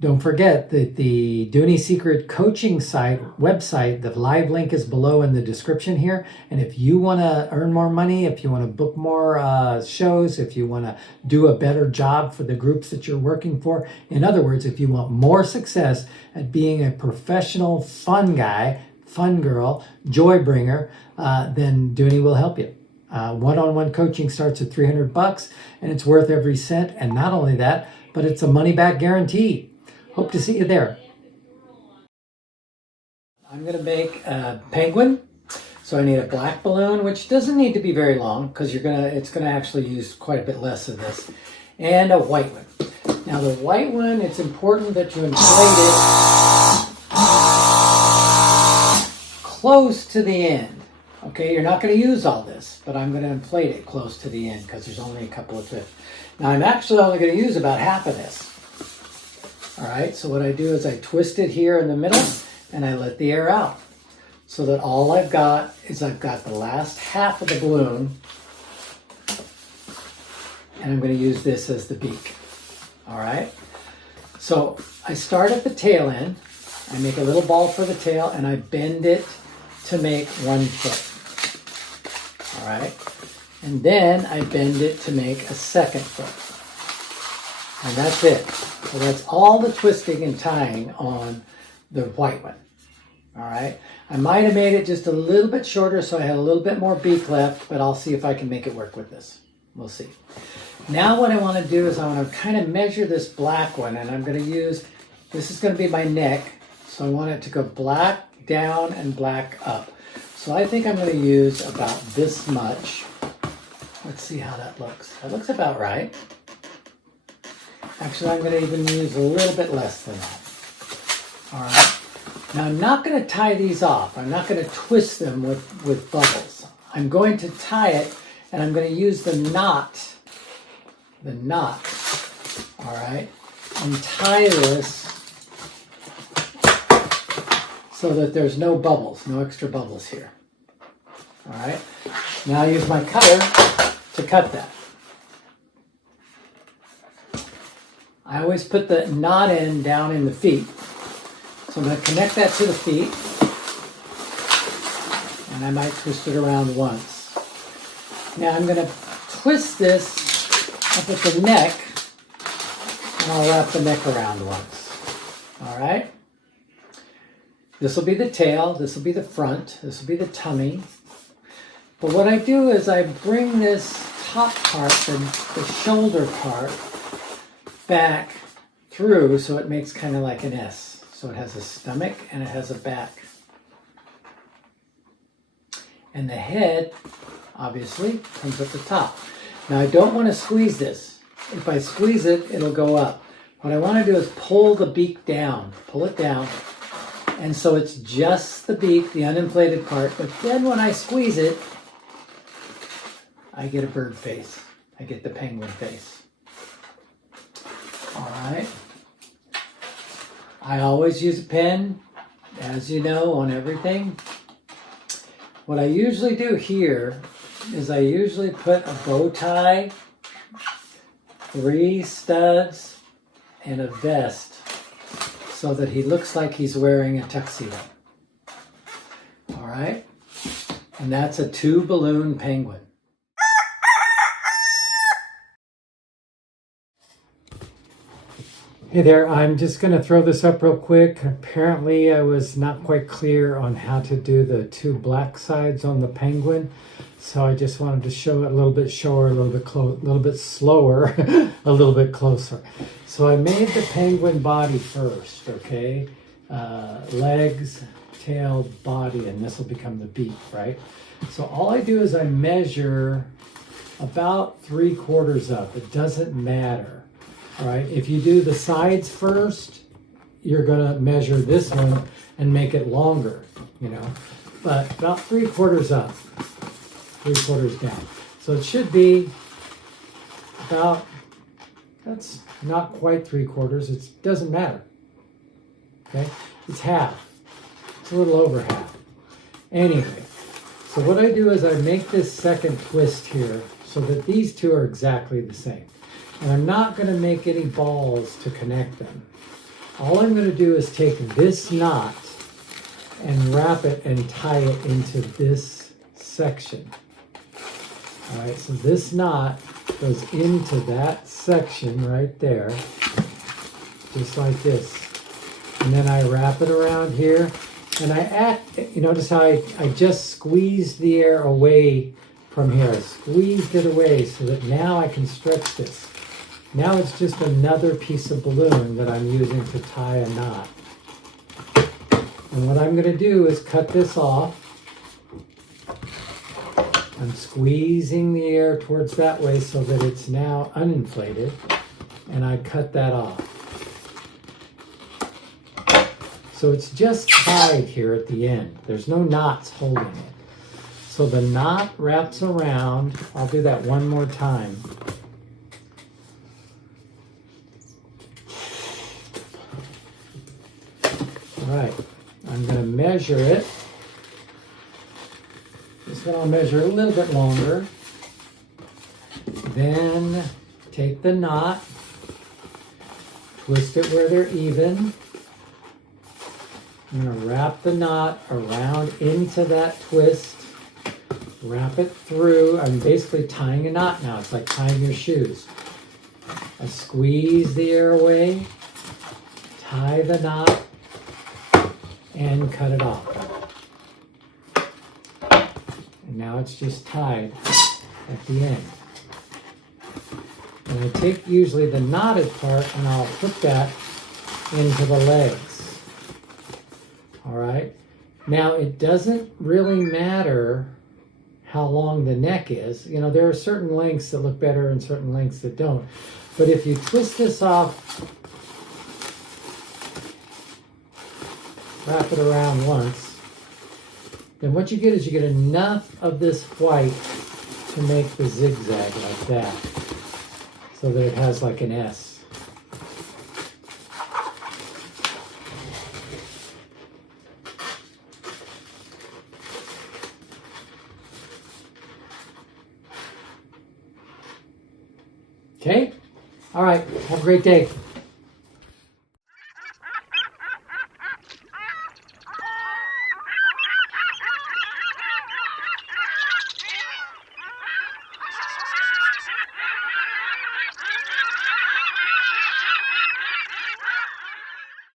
Don't forget that the Dooney Secret coaching website, the live link is below in the description here. And if you want to earn more money, if you want to book more shows, if you want to do a better job for the groups that you're working for, in other words, if you want more success at being a professional fun guy, fun girl, joy bringer, then Dooney will help you. One-on-one coaching starts at $300 and it's worth every cent. And not only that, but it's a money-back guarantee. Hope to see you there. I'm going to make a penguin. So I need a black balloon, which doesn't need to be very long because it's going to actually use quite a bit less of this. And a white one. Now the white one, it's important that you inflate it close to the end. Okay, you're not going to use all this, but I'm going to inflate it close to the end because there's only a couple of bits. Now I'm actually only going to use about half of this. All right, so what I do is I twist it here in the middle and I let the air out so that all I've got is I've got the last half of the balloon and I'm going to use this as the beak. All right, so I start at the tail end. I make a little ball for the tail and I bend it to make 1 foot. All right, and then I bend it to make a 2nd foot. And that's it. So that's all the twisting and tying on the white one. All right. I might have made it just a little bit shorter so I had a little bit more beak left, but I'll see if I can make it work with this. We'll see. Now what I want to do is I want to kind of measure this black one, and I'm going to use, this is going to be my neck, so I want it to go black down and black up. So I think I'm going to use about this much. Let's see how that looks. That looks about right. Actually, I'm going to even use a little bit less than that. All right. Now, I'm not going to tie these off. I'm not going to twist them with bubbles. I'm going to tie it, and I'm going to use the knot, all right, and tie this so that there's no bubbles, no extra bubbles here. All right. Now I use my cutter to cut that. I always put the knot end down in the feet. So I'm going to connect that to the feet. And I might twist it around once. Now I'm going to twist this up at the neck. And I'll wrap the neck around once. All right? This will be the tail. This will be the front. This will be the tummy. But what I do is I bring this top part, the shoulder part, back through so it makes kind of like an S. So it has a stomach and it has a back. And the head, obviously, comes at the top. Now I don't want to squeeze this. If I squeeze it, it'll go up. What I want to do is pull the beak down, pull it down. And so it's just the beak, the uninflated part. But then when I squeeze it, I get a bird face. I get the penguin face. All right. I always use a pen, as you know, on everything. What I usually do here is I usually put a bow tie, 3 studs, and a vest so that he looks like he's wearing a tuxedo. All right. And that's a 2-balloon penguin. Hey there, I'm just going to throw this up real quick. Apparently I was not quite clear on how to do the 2 black sides on the penguin. So I just wanted to show it a little bit shorter, a little bit slower, a little bit closer. So I made the penguin body first, okay? Legs, tail, body, and this will become the beak, right? So all I do is I measure about 3/4 up. It doesn't matter. All right, if you do the sides first, you're going to measure this one and make it longer, you know, but about 3/4 up, 3/4 down. So it should be about, that's not quite 3/4, it doesn't matter, okay? It's half, it's a little over half. Anyway, so what I do is I make this second twist here so that these two are exactly the same. And I'm not going to make any balls to connect them. all I'm going to do is take this knot and wrap it and tie it into this section. All right, so this knot goes into that section right there, just like this. And then I wrap it around here, and you notice how I just squeezed the air away from here. I squeezed it away so that now I can stretch this. Now it's just another piece of balloon that I'm using to tie a knot. And what I'm going to do is cut this off. I'm squeezing the air towards that way so that it's now uninflated, and I cut that off. So it's just tied here at the end. There's no knots holding it. So the knot wraps around. I'll do that one more time. All right, I'm going to measure it. This one I'll measure a little bit longer. Then take the knot, twist it where they're even. I'm going to wrap the knot around into that twist, wrap it through. I'm basically tying a knot now. It's like tying your shoes. I squeeze the air away, tie the knot, and cut it off. And now it's just tied at the end. And I take usually the knotted part and I'll put that into the legs. All right. Now it doesn't really matter how long the neck is. You know, there are certain lengths that look better and certain lengths that don't. But if you twist this off, wrap it around once, then what you get is you get enough of this white to make the zigzag like that, so that it has like an S. Okay? All right. Have a great day.